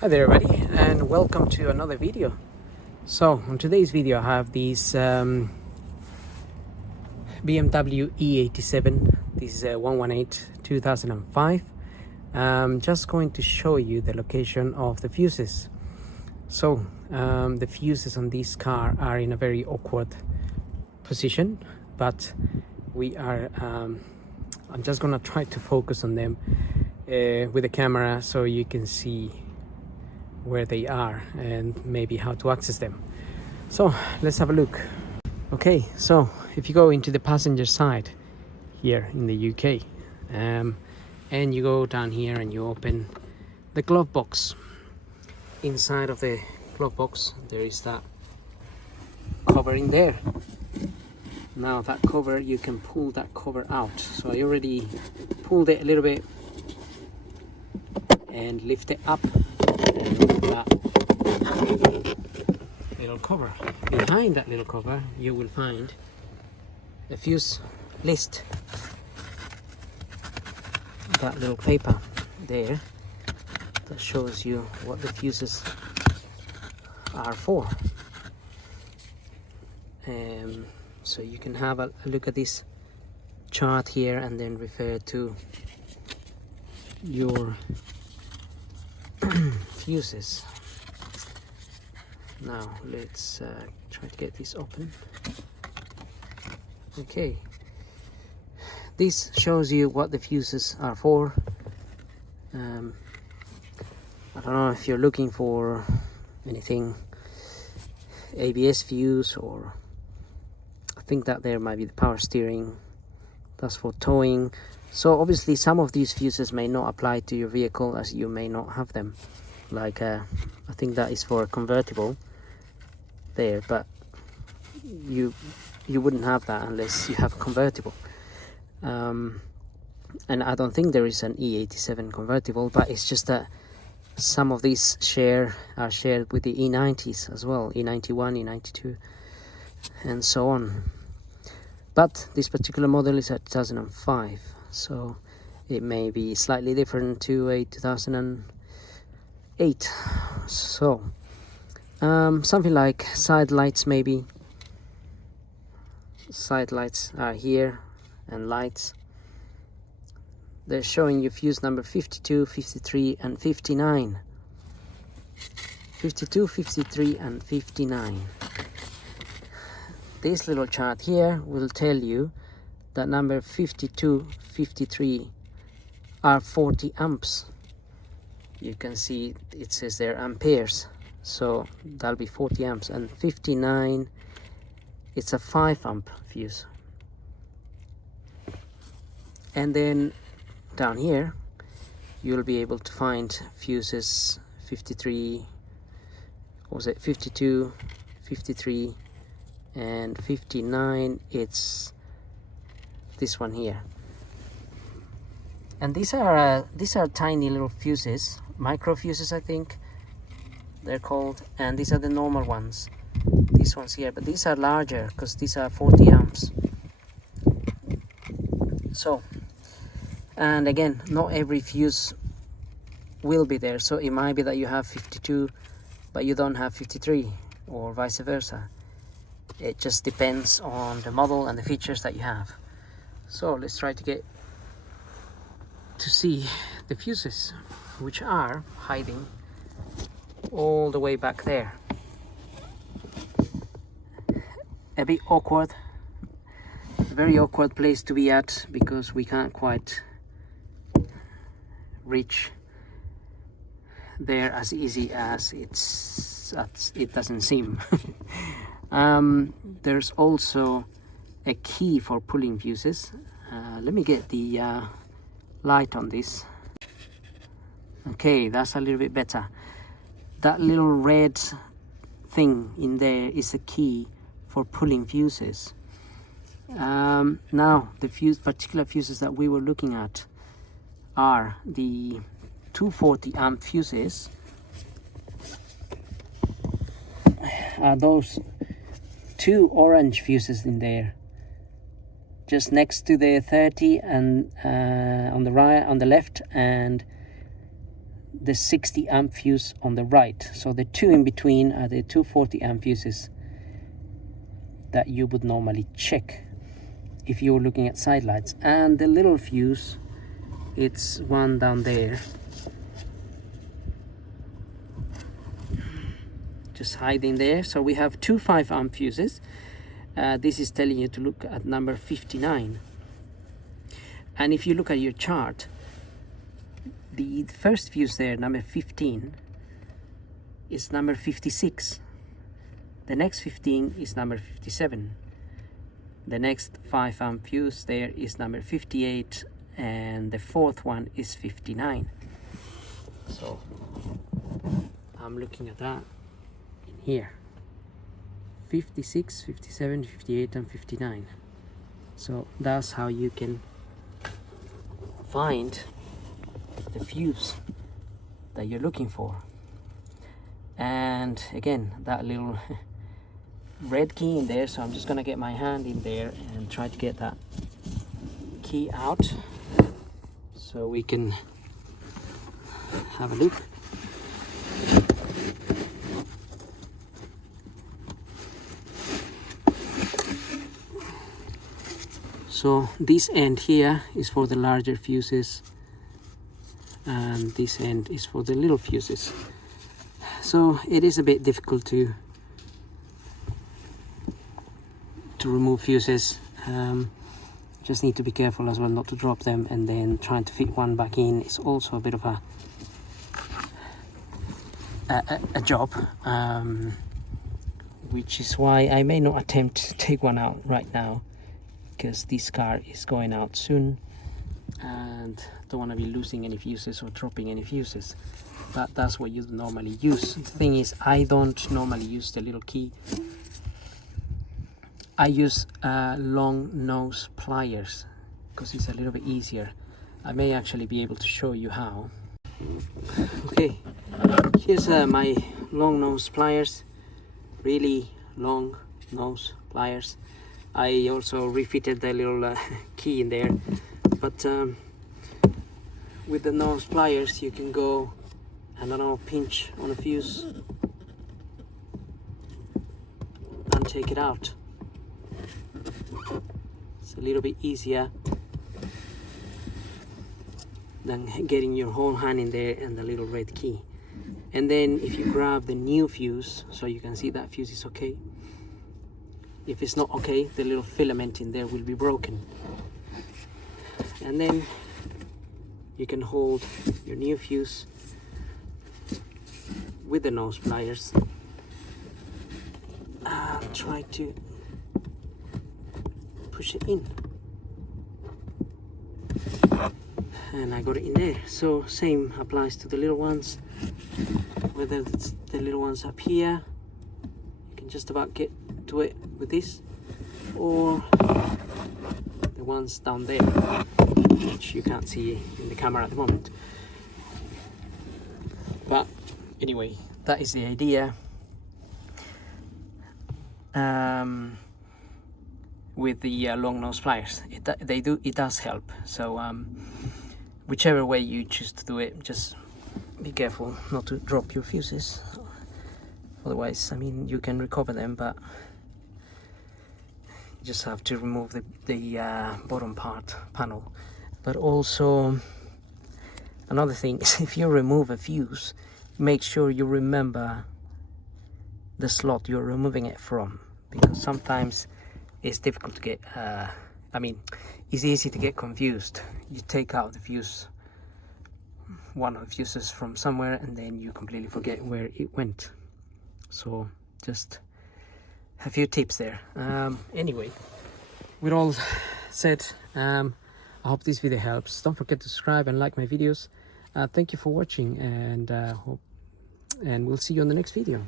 Hi there everybody, and welcome to another video. So on today's video I have these BMW E87. This is a 118 2005. I'm just going to show you the location of the fuses. So the fuses on this car are in a very awkward position, but we are I'm just gonna try to focus on them with the camera so you can see where they are and maybe how to access them. So let's have a look. Okay, so if you go into the passenger side here in the UK and you go down here and you open the glove box, inside of the glove box there is that cover in there. Now that cover, you can pull that cover out. So I already pulled it a little bit and lift it up and open that little cover. Behind that little cover you will find a fuse list, that little paper there that shows you what the fuses are for. So you can have a look at this chart here and then refer to your fuses. Now let's try to get this open. Okay, this shows you what the fuses are for. I don't know if you're looking for anything ABS fuse, or I think that there might be the power steering, that's for towing. So obviously some of these fuses may not apply to your vehicle, as you may not have them. Like I think that is for a convertible there, but you wouldn't have that unless you have a convertible. And I don't think there is an E87 convertible, but it's just that some of these are shared with the E90s as well, E91, E92 and so on. But this particular model is a 2005, so it may be slightly different to a 2008. So something like side lights, maybe. Side lights are here, and lights. They're showing you fuse number 52, 53 and 59. 52, 53 and 59. This little chart here will tell you that number 52, 53 are 40 amps. You can see it says there amperes, so that'll be 40 amps. And 59, it's a 5 amp fuse. And then down here you'll be able to find fuses 53, what was it, 52, 53 and 59. It's this one here. And these are tiny little fuses, micro fuses I think they're called, and these are the normal ones, these ones here, but these are larger because these are 40 amps. So, and again, not every fuse will be there, so it might be that you have 52 but you don't have 53, or vice versa. It just depends on the model and the features that you have. So let's try to see the fuses, which are hiding all the way back there. A bit awkward, a very awkward place to be at, because we can't quite reach there as easy as it doesn't seem. There's also a key for pulling fuses. Let me get the light on this. Okay, that's a little bit better. That little red thing in there is a key for pulling fuses. Now the particular fuses that we were looking at are the 240 amp fuses. Those two orange fuses in there, just next to the 30 and on the right, on the left, and the 60 amp fuse on the right. So the two in between are the 240 amp fuses that you would normally check if you're looking at side lights. And the little fuse, it's one down there, just hiding there. So we have two 5 amp fuses. This is telling you to look at number 59. And if you look at your chart, the first fuse there, number 15, is number 56. The next 15 is number 57. The next 5 amp fuse there is number 58, and the fourth one is 59. So I'm looking at that in here. 56, 57, 58 and 59. So that's how you can find the fuse that you're looking for. And again, that little red key in there, so I'm just gonna get my hand in there and try to get that key out so we can have a look. So this end here is for the larger fuses, and this end is for the little fuses. So it is a bit difficult to remove fuses. Just need to be careful as well not to drop them, and then trying to fit one back in is also a bit of a job, which is why I may not attempt to take one out right now, because this car is going out soon and don't want to be losing any fuses or dropping any fuses. But that's what you normally use. The thing is, I don't normally use the little key. I use long nose pliers because it's a little bit easier. I may actually be able to show you how. Okay, here's my long nose pliers, really long nose pliers. I also refitted the little key in there, but with the nose pliers you can go, I don't know, pinch on a fuse and take it out. It's a little bit easier than getting your whole hand in there and the little red key. And then if you grab the new fuse, so you can see that fuse is okay. If it's not okay, the little filament in there will be broken. And then you can hold your new fuse with the nose pliers and try to push it in. And I got it in there. So same applies to the little ones. Whether it's the little ones up here, you can just about get to it with this, or the ones down there, which you can't see in the camera at the moment. But anyway, that is the idea. With the long nose pliers, it does help. So whichever way you choose to do it, just be careful not to drop your fuses. Otherwise, I mean, you can recover them, but you just have to remove the bottom panel. But also, another thing is, if you remove a fuse, make sure you remember the slot you're removing it from, because sometimes it's difficult to get, I mean, it's easy to get confused. You take out the fuse, one of the fuses from somewhere, and then you completely forget where it went. So just a few tips there. Anyway, we're all said. I hope this video helps. Don't forget to subscribe and like my videos. Thank you for watching, and we'll see you on the next video.